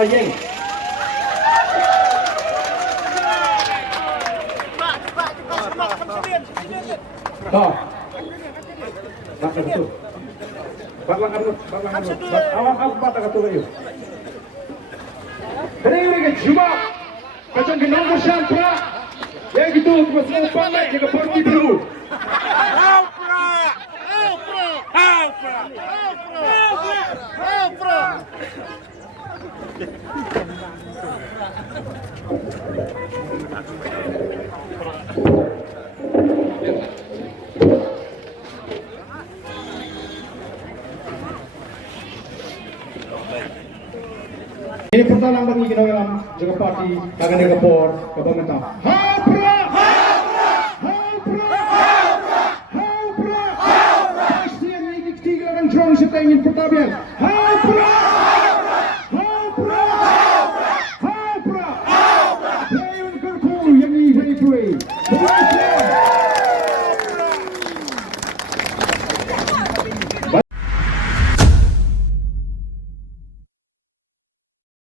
Sohra Jing. Toh. Bakal tu. Bakal anu. Awak aku bakal tu kayu. Mereka cuma macam genong bersan Prah. Yang itu cuma semua pandai jaga parti dulu. Ini pertama bagi kita dalam jaga parti, jangan jaga por, ke pemerintah. Prah! Pasti yang ini tiga akan drone kita ingin pertabian. Prah! Yang ini berkulu, yang ini very free.